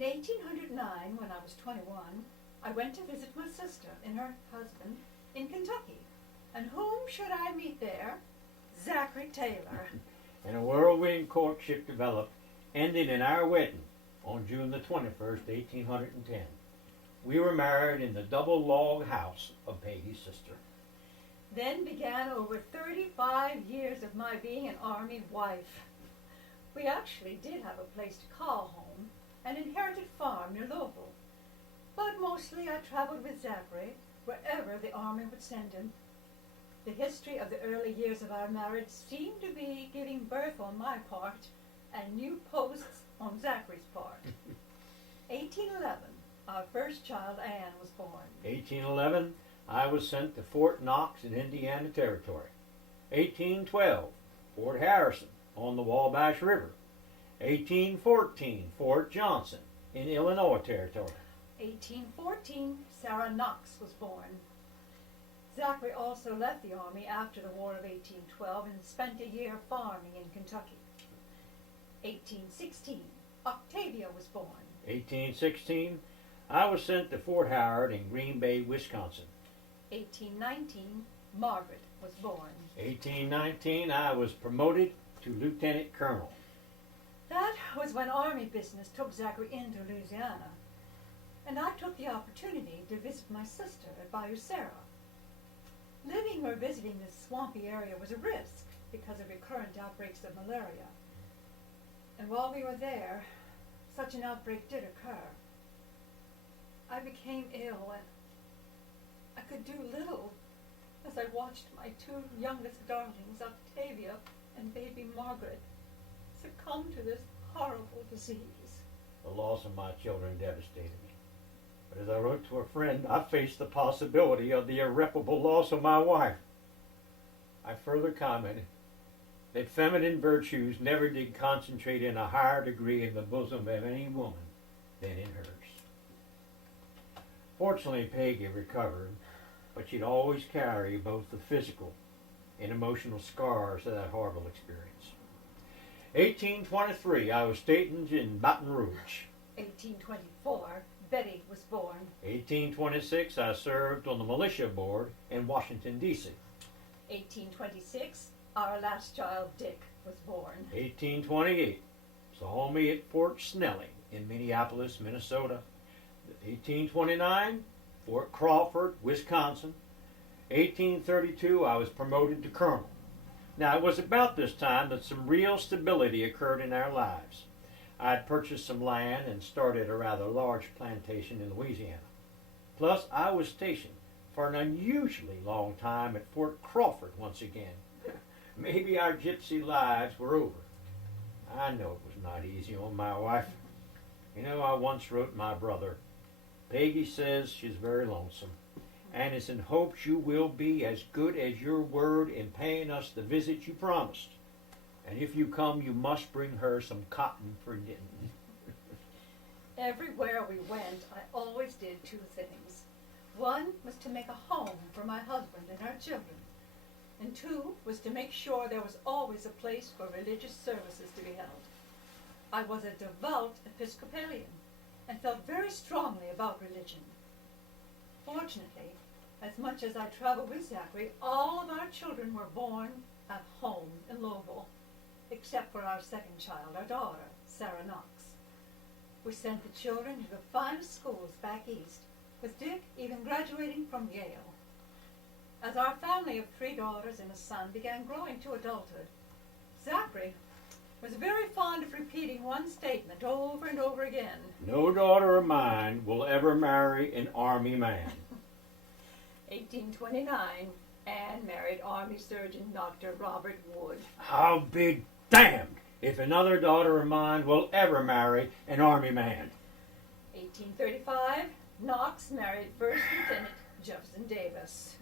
In 1809, when I was 21, I went to visit my sister and her husband in Kentucky. And whom should I meet there? Zachary Taylor. And a whirlwind courtship developed, ending in our wedding on June the 21st, 1810. We were married in the double log house of Peggy's sister. Then began over 35 years of my being an Army wife. We actually did have a place to call home, an inherited farm near Louisville. But mostly I traveled with Zachary wherever the Army would send him. The history of the early years of our marriage seemed to be giving birth on my part and new posts on Zachary's part. 1811, our first child, Anne, was born. 1811, I was sent to Fort Knox in Indiana Territory. 1812, Fort Harrison on the Wabash River. 1814, Fort Johnson in Illinois Territory. 1814, Sarah Knox was born. Zachary also left the Army after the War of 1812 and spent a year farming in Kentucky. 1816, Octavia was born. 1816, I was sent to Fort Howard in Green Bay, Wisconsin. 1819, Margaret was born. 1819, I was promoted to Lieutenant Colonel. That was when Army business took Zachary into Louisiana, and I took the opportunity to visit my sister at Bayou Sara. Living or visiting this swampy area was a risk because of recurrent outbreaks of malaria. And while we were there, such an outbreak did occur. I became ill and I could do little as I watched my two youngest darlings, Octavia and baby Margaret, succumb to this horrible disease. The loss of my children devastated me. But as I wrote to a friend, I faced the possibility of the irreparable loss of my wife. I further commented that feminine virtues never did concentrate in a higher degree in the bosom of any woman than in hers. Fortunately, Peggy recovered, but she'd always carry both the physical and emotional scars of that horrible experience. 1823, I was stationed in Baton Rouge. 1824, Betty was born. 1826, I served on the militia board in Washington, D.C. 1826, our last child, Dick, was born. 1828, saw me at Fort Snelling in Minneapolis, Minnesota. 1829, Fort Crawford, Wisconsin. 1832, I was promoted to colonel. Now, it was about this time that some real stability occurred in our lives. I had purchased some land and started a rather large plantation in Louisiana. Plus, I was stationed for an unusually long time at Fort Crawford once again. Maybe our gypsy lives were over. I know it was not easy on my wife. You know, I once wrote my brother, Peggy says she's very lonesome, and is in hopes you will be as good as your word in paying us the visit you promised. And if you come, you must bring her some cotton for knitting. Everywhere we went, I always did two things. One was to make a home for my husband and our children. And two was to make sure there was always a place for religious services to be held. I was a devout Episcopalian and felt very strongly about religion. Fortunately, as much as I traveled with Zachary, all of our children were born at home in Louisville, except for our second child, our daughter, Sarah Knox. We sent the children to the finest schools back east, with Dick even graduating from Yale. As our family of 3 daughters and a son began growing to adulthood, Zachary was very fond of repeating one statement over and over again. No daughter of mine will ever marry an Army man. 1829, Anne married Army Surgeon Dr. Robert Wood. I'll be damned if another daughter of mine will ever marry an Army man. 1835, Knox married First Lieutenant Jefferson Davis.